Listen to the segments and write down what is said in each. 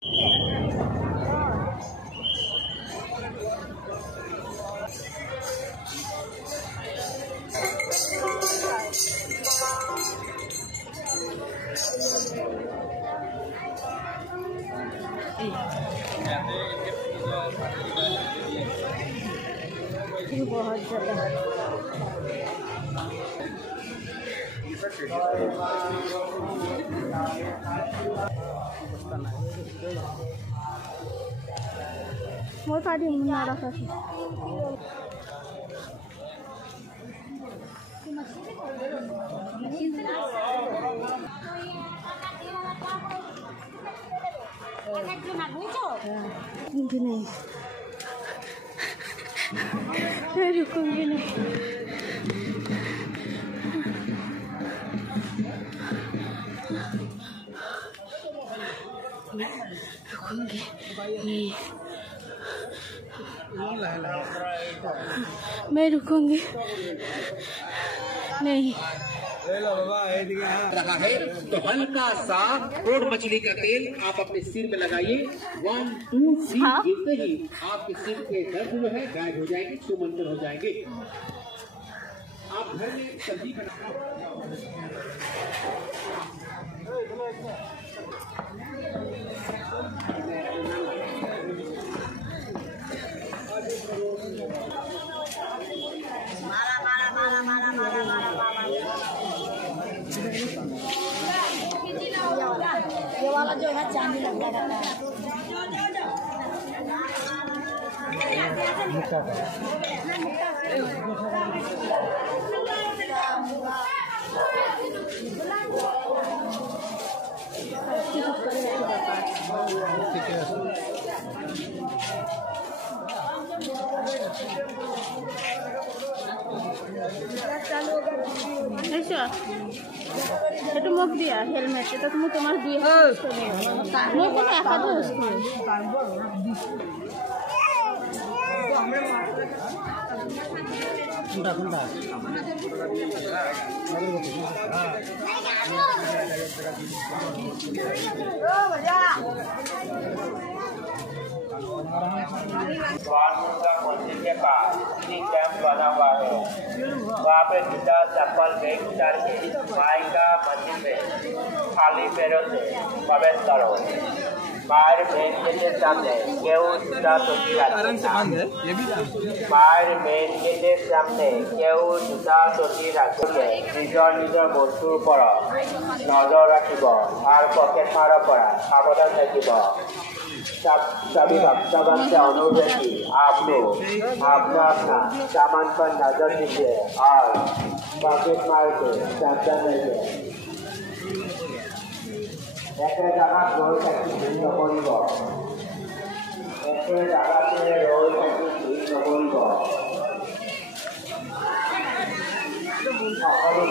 बहुत ज़्यादा वो सारी मुनारा का नहीं मैं रुकूंगी नहीं। रुकूंगी नहीं, मैं रुकूंगी नहीं। रहा है तो हल्का सा रोड मछली का तेल आप अपने सिर में लगाइए। 1 2 3 गिरते ही आपके सिर के दर्द जो है गायब हो जाएंगे, सुमंतर हो जाएंगे। आप घर में सब्जी बना ये वाला जो है चांदी लगता है। itu mau dia helmet itu kamu cuma dia mau kok apa tuh मंदिर के पास कैंप बना हुआ है। वहाँ पे जूता चप्पल बैग उतार के माई का मंदिर में खाली पैरों से प्रवेश करो। बाहर मेन गेट के सामने केहू जूता धोती बाहर मेन गेट के सामने केहू जूता धोती राखिके निजर निजर बस्तुर पर नजर राखिब और पकेट मारर पर सावधान থাকিব। सभी भक्तगण से अनुरोध है कि आप लोग अपना अपना सामान पर नजर दीजिए और पॉकेट मार के सावधान रहिए। एक जगह रोल थकी भीड़ नकरिब, एक जगह रोल थकी भीड़ नकरिब। সকলো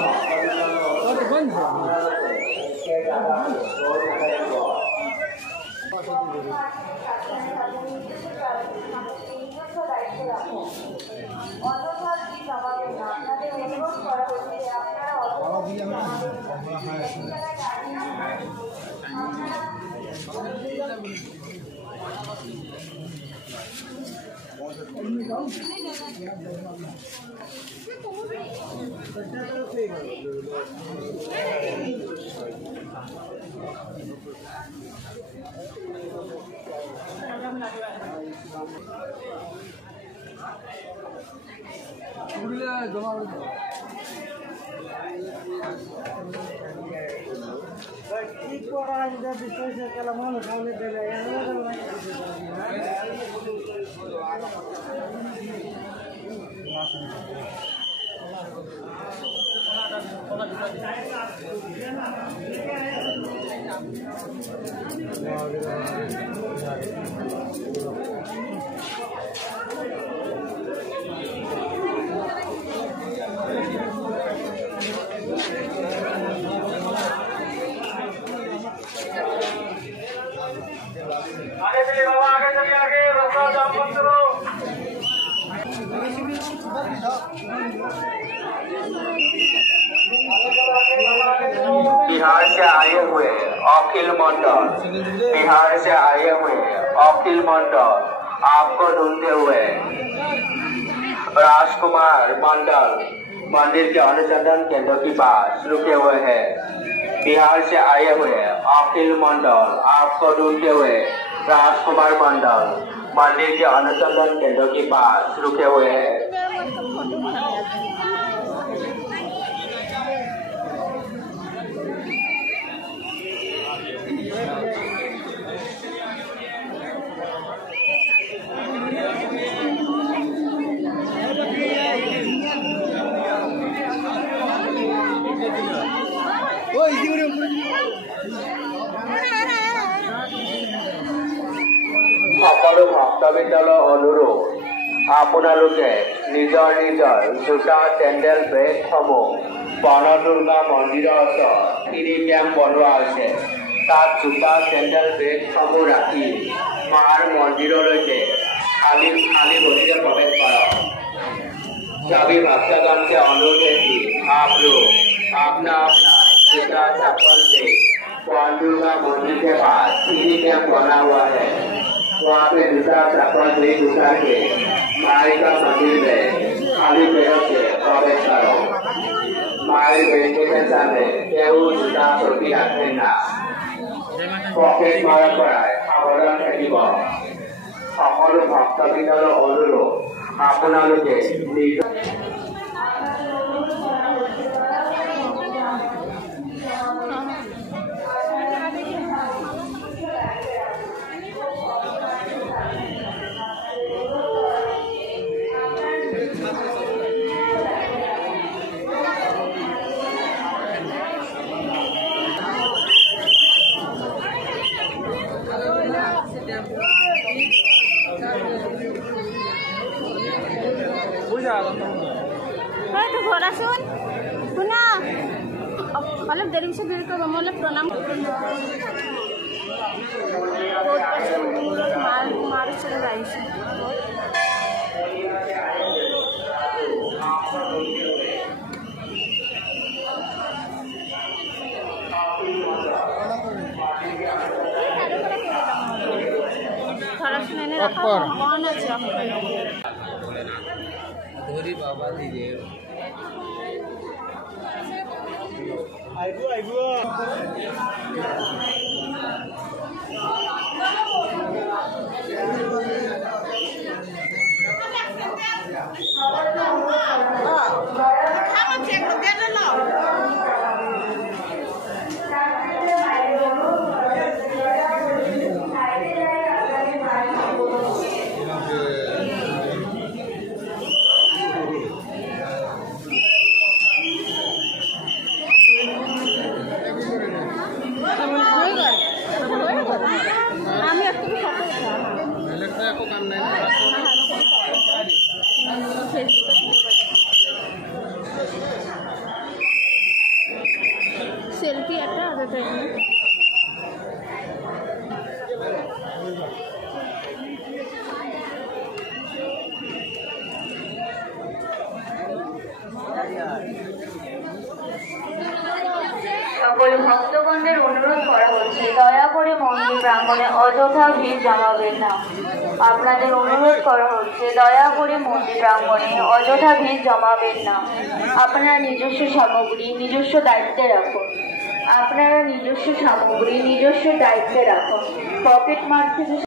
बिहार से आए हुए अखिल मंडल। बिहार से आए हुए अखिल मंडल आपको ढूंढते हुए राजकुमार मंडल मंदिर के अनुसंधान केंद्र के पास रुके हुए हैं। बिहार से आए हुए अखिल मंडल आपको ढूंढते हुए राजकुमार मंडल मंदिर के अनुसंधान केंद्र के पास रुके हुए हैं। সকলো ভক্তবৃন্দলৈ অনুৰোধ, আপোনালোকে নিজৰ নিজৰ জোতা চেণ্ডেল বেগসমূহ বনদুৰ্গা মন্দিৰৰ ওচৰত তিনি কেম্প বনোৱা হৈছে। তাত জোতা চেণ্ডেল বেগসমূহ ৰাখি মাৰ মন্দিৰলৈকে খালী ভৰিৰে প্ৰৱেশ কৰক। सभी भक्तगण से अनुरोध है कि आप लोग अपना जूता चप्पल से दुर्गा मंदिर के पास सीढ़ी कैंप बना हुआ है, वहाँ पे जूता चप्पल से उतार के माई का मंदिर में खाली पैरों से प्रवेश करो। माई बेटे के सामने केहू जूता चोटी रखे ना, पकेट मारा पड़ाए आवरण থাকিব। সকলো ভক্তবৃন্দলৈ অনুৰোধ, আপোনালোকে तो घोड़ा सुन पुनः मतलब देरी से भीड़ कर मतलब प्रणाम मार चले जाए थोड़ा सुनने रखा कौन अच्छा धोरी बाबा दीजिए सेल्फी आता সকল ভক্তগণদের অনুরোধ করা হচ্ছে দয়া করে মন্দির প্রাঙ্গণে অযথা ভিড় জমাবেন না। আপনাদের অনুরোধ করা হচ্ছে দয়া করে মন্দির প্রাঙ্গণে অযথা ভিড় জমাবেন না। আপনারা নিজস্ব সামগ্রী নিজস্ব দায়িত্বে রাখুন। আপনারা নিজস্ব সামগ্রী নিজস্ব দায়িত্বে রাখুন। পকেট মার থেকে